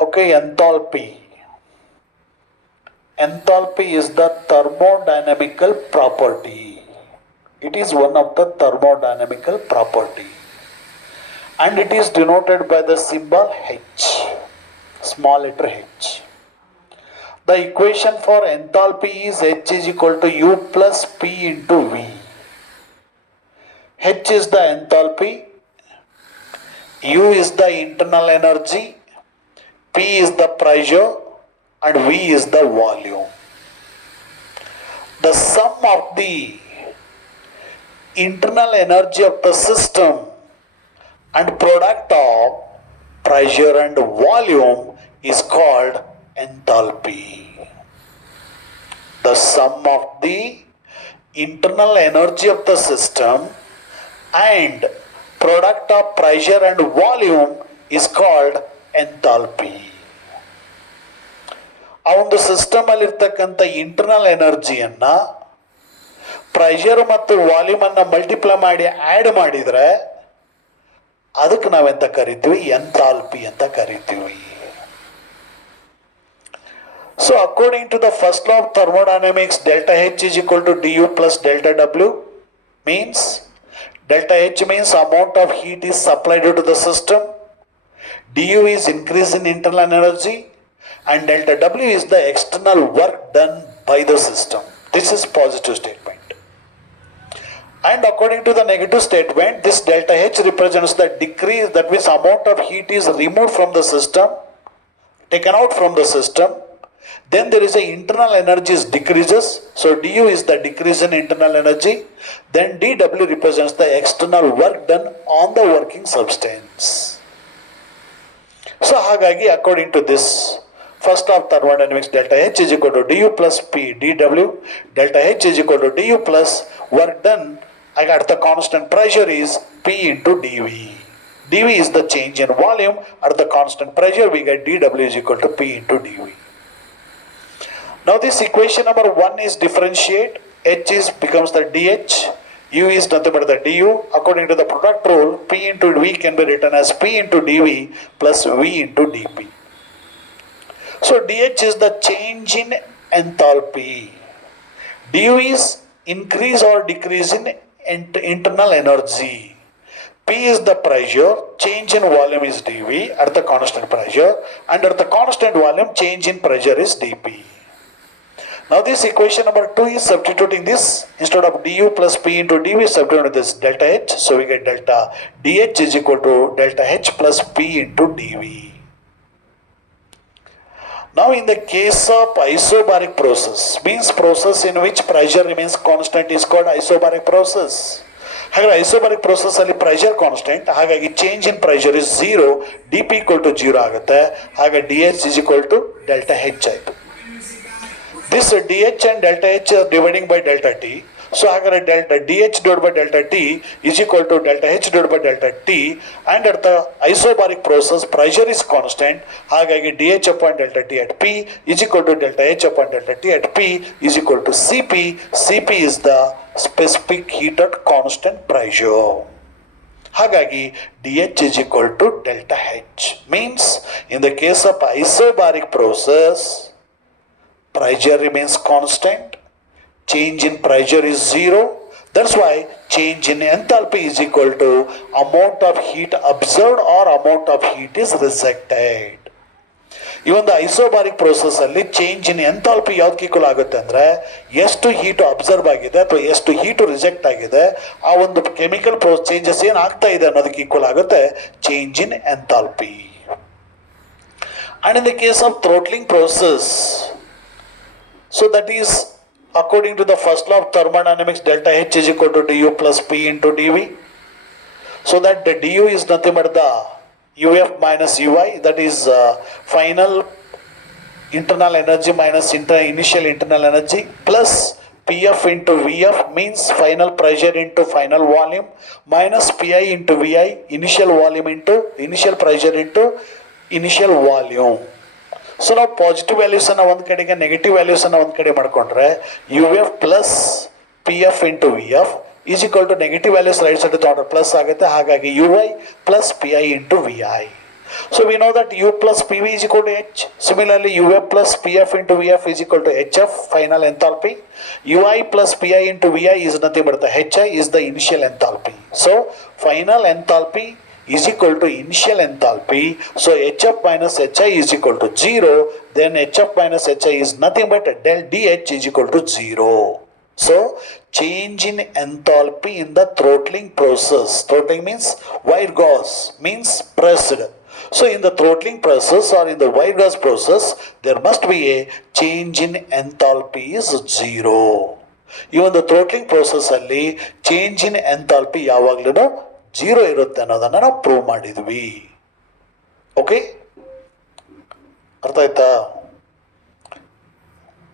Okay, enthalpy. Enthalpy is the thermodynamical property. It is one of the thermodynamical property. And it is denoted by the symbol H, small letter H. The equation for enthalpy is H is equal to U plus P into V. H is the enthalpy, U is the internal energy, P is the pressure, and V is the volume. The sum of the internal energy of the system and product of pressure and volume is called enthalpy. The sum of the internal energy of the system and product of pressure and volume is called enthalpy. ಆ ಒಂದು system ಅಲ್ಲಿ ಇರ್ತಕ್ಕಂಥ internal ಎನರ್ಜಿಯನ್ನ pressure ಮತ್ತು volume ಅನ್ನ multiply ಮಾಡಿ add ಮಾಡಿದ್ರೆ ಅದಕ್ಕೆ ನಾವೆಂತ ಕರಿತೀವಿ, ಎಂಥಾಲ್ಪಿ ಅಂತ ಕರಿತೀವಿ. So according to the first law of thermodynamics, delta H is equal to du plus delta W means delta H means amount of heat is supplied to the system, du is increase in internal energy, and delta W is the external work done by the system. This is positive statement. And according to the negative statement, this delta H represents the decrease, that means amount of heat is removed from the system, taken out from the system. Then there is a internal energy decreases, so du is the decrease in internal energy. Then dW represents the external work done on the working substance. So ಹಾಗಾಗಿ according to this first law of thermodynamics, delta H is equal to du plus P dW. Delta H is equal to du plus work done. I got the constant pressure is P into dV. dV is the change in volume. At the constant pressure we get dW is equal to P into dV. Now this equation number 1 is differentiate. H is becomes the dH. U is nothing but the du. According to the product rule, P into V can be written as P into dV plus V into dP. So dH is the change in enthalpy. Du is increase or decrease in internal energy. P is the pressure, change in volume is dV at the constant pressure, and at the constant volume change in pressure is dP. Now this equation number 2 is substituting this, instead of du plus P into dV substituting this delta H, so we get delta dH is equal to delta H plus P into dV. Now in the case of isobaric process, means process in which pressure remains constant is called isobaric process. ಹಾಗಾದ್ರೆ ಐಸೋಬಾರಿಕ್ process ಅಲ್ಲಿ pressure constant, ಹಾಗಾಗಿ change in pressure is 0, dP equal to 0 ಆಗುತ್ತೆ. ಹಾಗೆ dH is equal to delta H ಆಯಿತು. This dH and delta H are dividing by delta T. So ಹಾಗಾದ್ರೆ delta dH divided by delta T is equal to delta H divided by delta T, and at the isobaric process pressure is constant, ಹಾಗಾಗಿ dH upon delta T at P is equal to delta H upon delta T at P is equal to Cp. Cp is the specific heat at constant pressure. ಹಾಗಾಗಿ dH is equal to delta H. Means in the case of isobaric process, pressure remains constant, change in pressure is 0. That's why change in enthalpy is equal to amount of heat observed or amount of heat is rejected. ಈ ಒಂದು ಐಸೋಬಾರಿಕ್ process ಅಲ್ಲಿ change in enthalpy ಯಾವ್ದಕ್ಕೆ equal ಆಗುತ್ತೆ ಅಂದ್ರೆ ಎಷ್ಟು heat observe ಆಗಿದೆ ಅಥವಾ ಎಷ್ಟು ಹೀಟು ರಿಜೆಕ್ಟ್ ಆಗಿದೆ, ಆ ಒಂದು ಕೆಮಿಕಲ್ ಚೇಂಜಸ್ ಏನ್ ಆಗ್ತಾ ಇದೆ ಅನ್ನೋದಕ್ಕೆ ಈಕ್ವಲ್ ಆಗುತ್ತೆ change in enthalpy. And in the case of throttling process, so that is according to the first law of thermodynamics, delta H is equal to du plus P into dV. So that the du is nothing but the UF minus UI, that is final internal energy minus initial internal energy, plus PF into VF means final pressure into final volume, minus PI into VI, initial volume into initial pressure into initial volume. So ನಾವು positive ವ್ಯಾಲ್ಯೂಸನ್ನು ಒಂದು ಕಡೆಗೆ negative ವ್ಯಾಲ್ಯೂಸನ್ನು ಒಂದು ಕಡೆ ಮಾಡಿಕೊಂಡ್ರೆ UF plus PF into VF is equal to negative values right side ತೊಗೊಂಡ್ರೆ plus ಆಗುತ್ತೆ. ಹಾಗಾಗಿ UI plus PI into VI. So we know that U plus PV is equal to H. Similarly, UF plus PF into VF is equal to HF, final enthalpy. UI plus PI into VI is nothing but the HI is the initial enthalpy. So final enthalpy is equal to initial enthalpy. So HF minus HI is equal to 0. Then HF minus HI is nothing but del DH is equal to 0. So change in enthalpy in the throttling process. Throttling means wire gauze, means pressed. So in the throttling process or in the wire gauze process, there must be a change in enthalpy is 0. Even the throttling process ಅಲ್ಲಿ change in enthalpy ಯಾವಾಗಲೂ 0 ಇರುತ್ತೆ ಅನ್ನೋದನ್ನ ನಾವು prove ಮಾಡಿದ್ವಿ. Okay, ಅರ್ಥ ಆಯ್ತಾ?